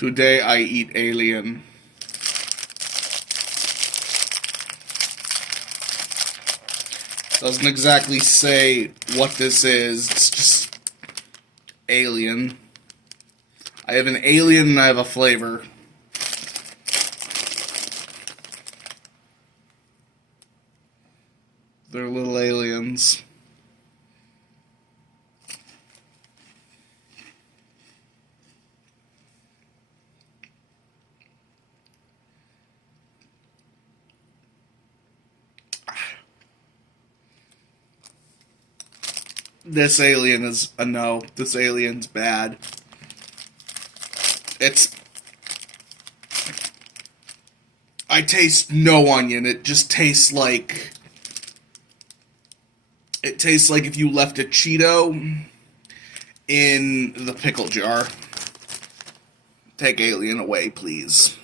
Today I eat alien. Doesn't exactly say what this is. It's just alien. I have an alien and I have a flavor. They're little aliens. This alien is a no. This alien's bad. I taste no onion. It just tastes like... It tastes like if you left a Cheeto in the pickle jar. Take alien away, please.